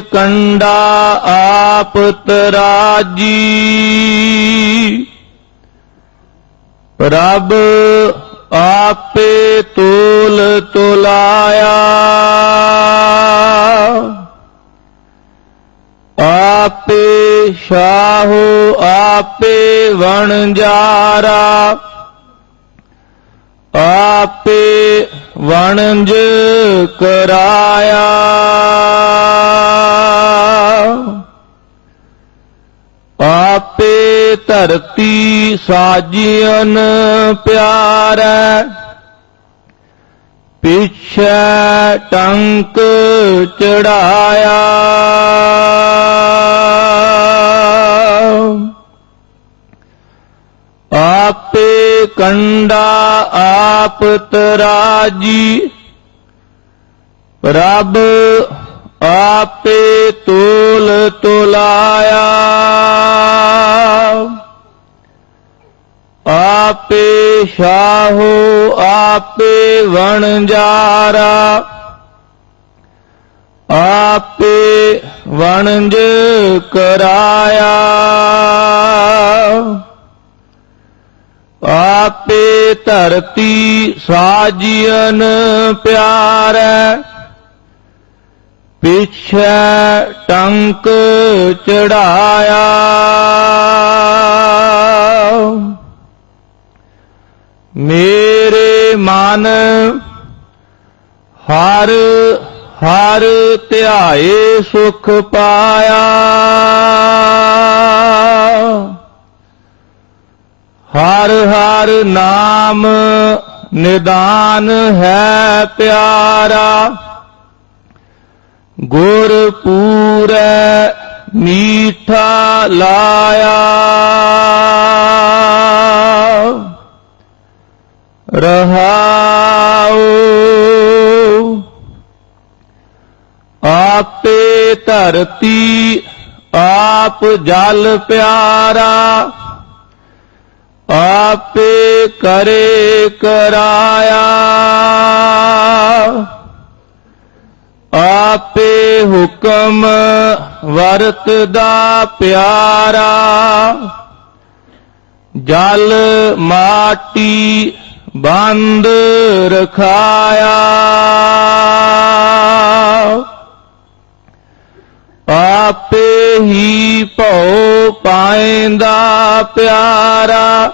ਕੰਡਾ ਆਪ ਤਰਾਜੀ ਪ੍ਰਭ ਆਪੇ ਤੋਲ ਤੁਲਾਇਆ। ਆਪੇ ਸ਼ਾਹੋ ਆਪੇ ਵਣਜਾਰਾ। ਆਪੇ ਵਣਜ ਕਰਾਇਆ। ਆਪੇ ਧਰਤੀ ਸਾਜੀਨ ਪਿਆਰੈ। ਪਿਛੈ ਟੰਕ ਚੜਾਇਆ। ਕੰਡਾ ਆਪ ਤਰਾਜੀ ਪ੍ਰਭ ਆਪੇ ਤੋਲ ਤੁਲਾਇਆ। ਆਪੇ ਸ਼ਾਹੋ ਆਪੇ ਵਣਜਾਰਾ ਆਪੇ ਵਣਜ ਕਰਾਇਆ। ਆਪੇ ਧਰਤੀ ਸਾਜੀਨ ਪਿਆਰੈ ਪਿਛੈ ਟੰਕ ਚੜਾਇਆ। ਮੇਰੇ ਮਨ ਹਰ ਹਰ ਧਿਆਏ ਸੁਖ ਪਾਇਆ। ਹਰ ਹਰ ਨਾਮ ਨਿਦਾਨ ਹੈ ਪਿਆਰਾ, ਗੁਰ ਪੂਰੈ ਮੀਠਾ ਲਾਇਆ। ਰਹਾਉ ਆਪੇ ਧਰਤੀ ਆਪ ਜਲ ਪਿਆਰਾ। ਆਪੇ ਕਰੇ ਕਰਾਇਆ। ਆਪੇ ਹੁਕਮ ਵਰਤਦਾ ਪਿਆਰਾ। ਜਲ ਮਾਟੀ ਬੰਦ ਰਖਾਇਆ। ਆਪੇ ਹੀ ਭਉ ਪਾਇੰਦਾ ਪਿਆਰਾ।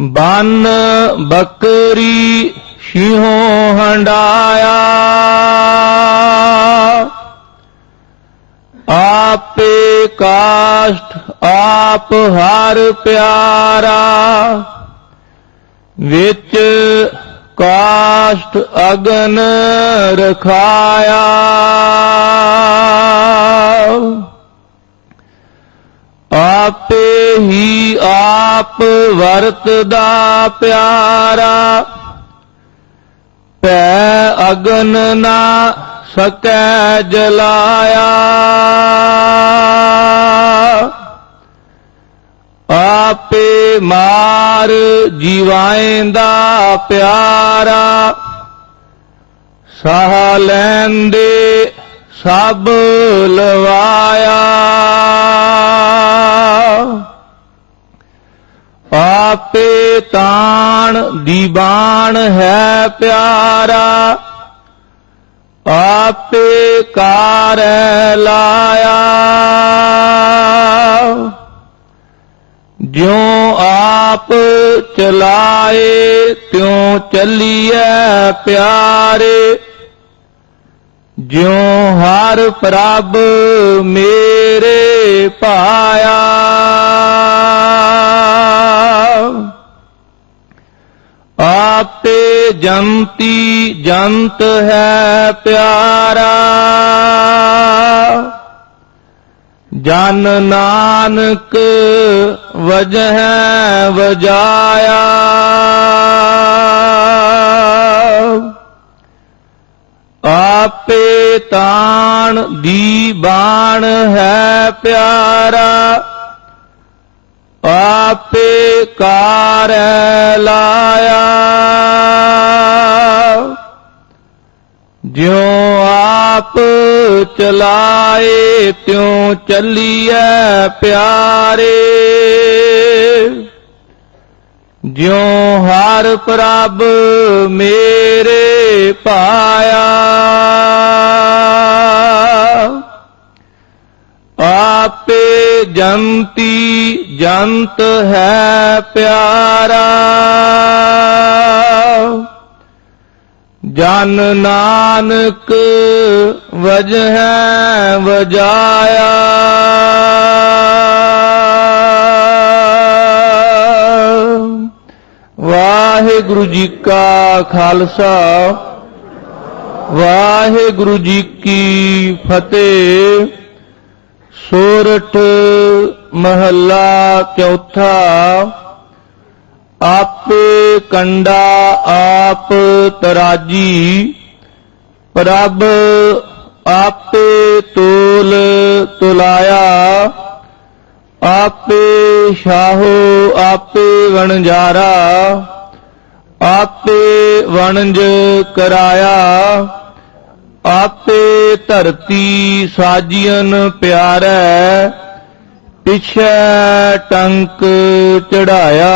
ਬਨ ਬੱਕਰੀ ਸ਼ਿਹੋਂ ਹੰਡਾਇਆ। ਆਪੇ ਕਾਸ਼ਟ ਆਪ ਹਰ ਪਿਆਰਾ। ਵਿੱਚ ਕਾਸ਼ਟ ਅਗਨ ਰਖਾਇਆ। ਆਪੇ ਹੀ ਆਪ ਵਰਤਦਾ ਪਿਆਰਾ। ਪੈ ਅਗਨ ਨਾ ਸਕੈ ਜਲਾਇਆ। ਆਪੇ ਮਾਰ ਜੀਵਾਇਂਦਾ ਪਿਆਰਾ। ਸਾਹ ਲੈਂਦੇ ਸਭ ਲਵਾਇਆ। ਆਪੇ ਤਾਣ ਦੀਵਾਨ ਹੈ ਪਿਆਰਾ। ਆਪੇ ਕਾਰੈ ਲਾਇਆ। ਜਿਉ ਆਪ ਚਲਾਏ, ਤਿਉ ਚੱਲੀਐ ਪਿਆਰੇ। ਜਿਉ ਹਰ ਪ੍ਰਭ ਮੇਰੇ ਪਾਇਆ। ਆਪੇ ਜੰਤੀ ਜੰਤ ਹੈ ਪਿਆਰਾ ਜਨ ਨਾਨਕ ਵਜਹਿ ਵਜਾਇਆ ਆਪੇ ਤਾਣ ਦੀ ਬਾਣ ਹੈ ਪਿਆਰਾ ਆਪੇ ਕਾਰ ਲਾਇਆ ਜਿਉ ਆਪ ਚਲਾਏ, ਤਿਉ ਚੱਲੀਐ ਪਿਆਰੇ। ਜਿਉ ਹਰ ਪ੍ਰਭ ਮੇਰੇ ਪਾਇਆ। ਆਪੇ ਜੰਤੀ ਜੰਤ ਹੈ ਪਿਆਰਾ। ਜਨ ਨਾਨਕ ਵਜਹਿ ਵਜਾਇਆ। ਵਾਹਿਗੁਰੂ ਜੀ ਕਾ ਖਾਲਸਾ, ਵਾਹਿਗੁਰੂ ਜੀ ਕੀ ਫਤਿਹ। ਸੋਰਠ ਮਹੱਲਾ ਚੌਥਾ ਆਪੇ ਕੰਡਾ ਆਪ ਤਰਾਜੀ, ਪ੍ਰਭ ਆਪੇ ਤੋਲ ਤੁਲਾਇਆ, ਆਪੇ ਸ਼ਾਹੋ ਆਪੇ ਵਣਜਾਰਾ, ਆਪੇ ਵਣਜ ਕਰਾਇਆ, ਆਪੇ ਧਰਤੀ ਸਾਜੀਨ ਪਿਆਰੈ ਪਿਛੈ ਟੰਕ ਚੜਾਇਆ।